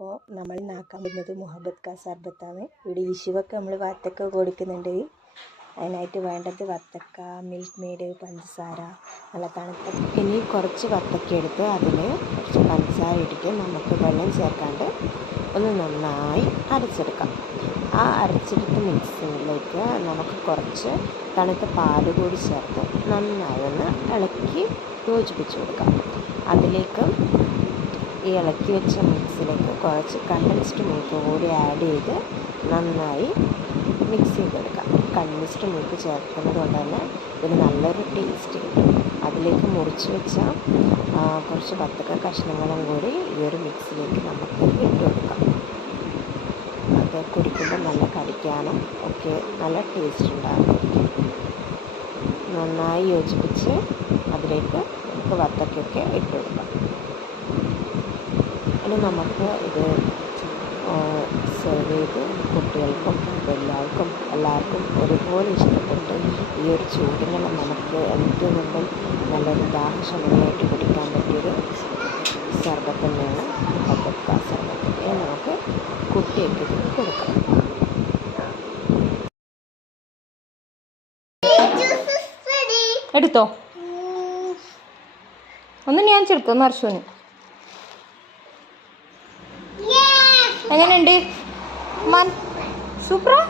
അപ്പോൾ നമ്മൾ നാക്കാൻ പറ്റുന്നത് മുഹബത്ത് കാ സർബത്താണ് ഇവിടെ ഈശുവൊക്കെ നമ്മൾ വത്തക്ക കൊടുക്കുന്നുണ്ട്. അതിനായിട്ട് വേണ്ടത് വത്തക്ക മിൽക്ക് മെയ്ഡ് പഞ്ചസാര നല്ല തണുത്ത ഇനി കുറച്ച് വത്തക്ക എടുത്ത് അതിൽ കുറച്ച് പഞ്ചസാര ഇട്ടിട്ട് നമുക്ക് വെള്ളം ചേർക്കാണ്ട് ഒന്ന് നന്നായി അരച്ചെടുക്കാം. ആ അരച്ചെടുത്ത മിക്സിയിലേക്ക് നമുക്ക് കുറച്ച് തണുത്ത പാൽ കൂടി ചേർത്ത് നന്നായി ഒന്ന് ഇളക്കി യോജിപ്പിച്ച് കൊടുക്കാം. അതിലേക്ക് ഈ ഇളക്കി വെച്ച മിക്സിലേക്ക് കുറച്ച് കണ്ടൻസ്ഡ് മിൽക്ക് കൂടി ആഡ് ചെയ്ത് നന്നായി മിക്സ് ചെയ്തെടുക്കാം. കണ്ടൻസ്ഡ് മിൽക്ക് ചേർക്കുന്നത് കൊണ്ട് തന്നെ ഇതിന് നല്ലൊരു ടേസ്റ്റ് കിട്ടും. അതിലേക്ക് മുറിച്ച് വെച്ച കുറച്ച് വത്തക്ക കഷ്ണങ്ങളും കൂടി ഈ ഒരു മിക്സിലേക്ക് നമുക്ക് ഇട്ട് കൊടുക്കാം. അത് കുടിക്കുമ്പോൾ നല്ല കടിക്കാനും ഒക്കെ നല്ല ടേസ്റ്റ് ഉണ്ടാകുമായിരിക്കും നന്നായി യോജിപ്പിച്ച് അതിലേക്ക് നമുക്ക് വത്തക്കൊക്കെ ഇട്ട് കൊടുക്കാം. ഇനി നമുക്ക് ഇത് സെർവ് ചെയ്ത്. കുട്ടികൾക്കും എല്ലാവർക്കും എല്ലാവർക്കും ഒരുപോലെ ഇഷ്ടപ്പെട്ട് ഈ ഒരു ചൂടിനെ നമുക്ക് എന്തുകൊണ്ടും നല്ലൊരു ദാഹശമനയായിട്ട് കുടിക്കാൻ പറ്റിയൊരു സർബത്ത് തന്നെയാണ് പപ്പക്ക സർബത്ത് ഇത് നമുക്ക് കുട്ടികൾക്ക് ഇത് കൊടുക്കാം. എടുത്തോ? ഒന്ന് ഞാൻ ചെറുക്കും ഒന്ന് അർശുവിന് എങ്ങനെയുണ്ട്? മൻ സൂപ്പറാ